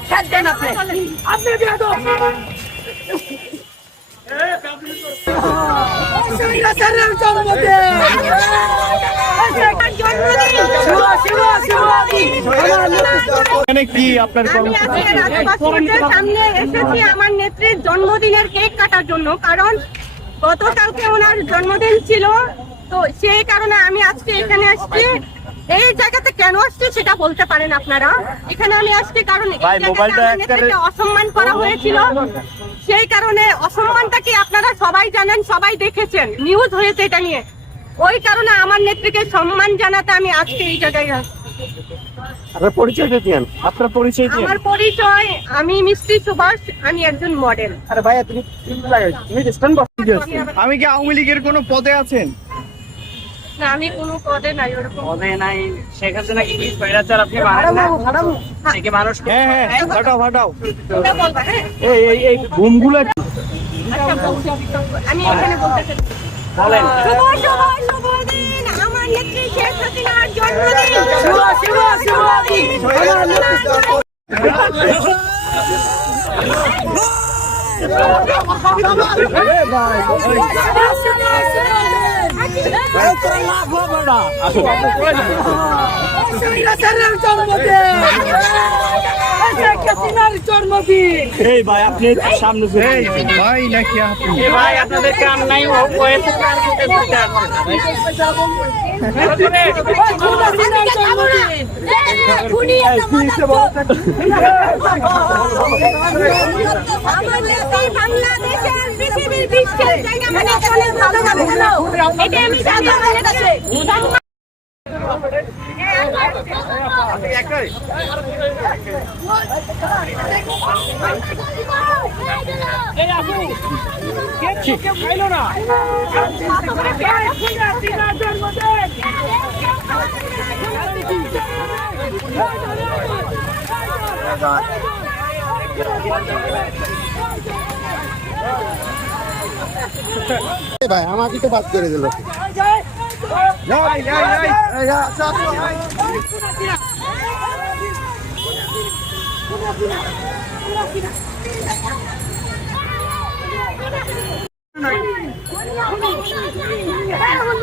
Cat আপনি আমার নেত্রীর জন্মদিনের কেক কাটার জন্য কারণ গতকালকে ওনার জন্মদিন ছিল তো সেই কারণে আমি আজকে এখানে আসছি এই জায়গাতে কেন আসছি সেটা বলতে পারেন আপনারা? এখানে আমি আসছি কারণ অসম্মান করা হয়েছিল। সেই কারণে অসম্মানটা কি আপনারা সবাই জানেন সবাই দেখেছেন? নিউজ হয়েছে এটা নিয়ে। ওই কারণে আমার নেত্রীকে সম্মান জানাতে আমি আজকে এই জায়গায় আসছি আপনার পরিচয় দিন আপনার পরিচয় দিন আমার পরিচয় আমি মিষ্টি সুভাষ আমি একজন মডেল আরে ভাইয়া তুমি তুমি স্ট্যান্ড আমি কি আওয়ামী লীগের কোনো পদে আছেন? না আমি কোনো পদে নাই ওরকম পদে নাই। শেখ হাসিনা কি স্বৈরাচার আপনি মানেন না? সে কি মানুষ হ্যাঁ হ্যাঁ ফাটাও ফাটাও ওটা বলবা হ্যাঁ? এই এই এই ঘুমগুলো আচ্ছা। আমি এখানে বলতে চাই। বলেন। শুভ শুভ শুভ দিন। আমার নেত্রী শেখ হাসিনার জন্মদিন। শিবা শিবা স্বৈরাচারের জন্মদিন শেখ হাসিনার জন্মদিন। এই ভাই আপনি সামনে এই ভাই নাকি আপনি? ভাই আপনাদের কাম নাই ও কার বাংলাদেশের পৃথিবীর বিশ্বের জায়গা মানে ভালো ভালো এটা জানি আমার কাছে ভাই আমাকে তো বাদ করে দিল। আপনি বেয়াদব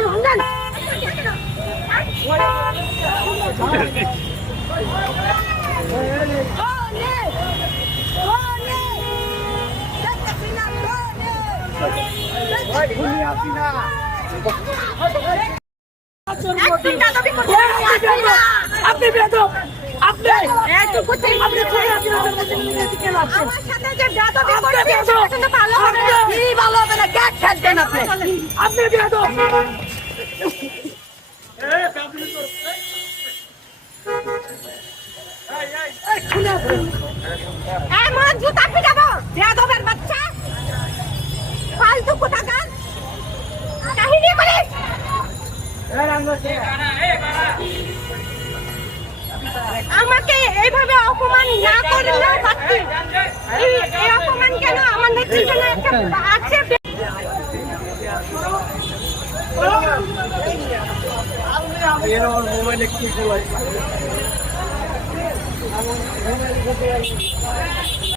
আপনি থেকে আপনি সাথে যে আপনি করছে বেয়াদব। আমাকে এইভাবে অপমান না করে না পাচ্ছি এই অপমান কেন আমাদের নেত্রীর আছে মোবাইলে কি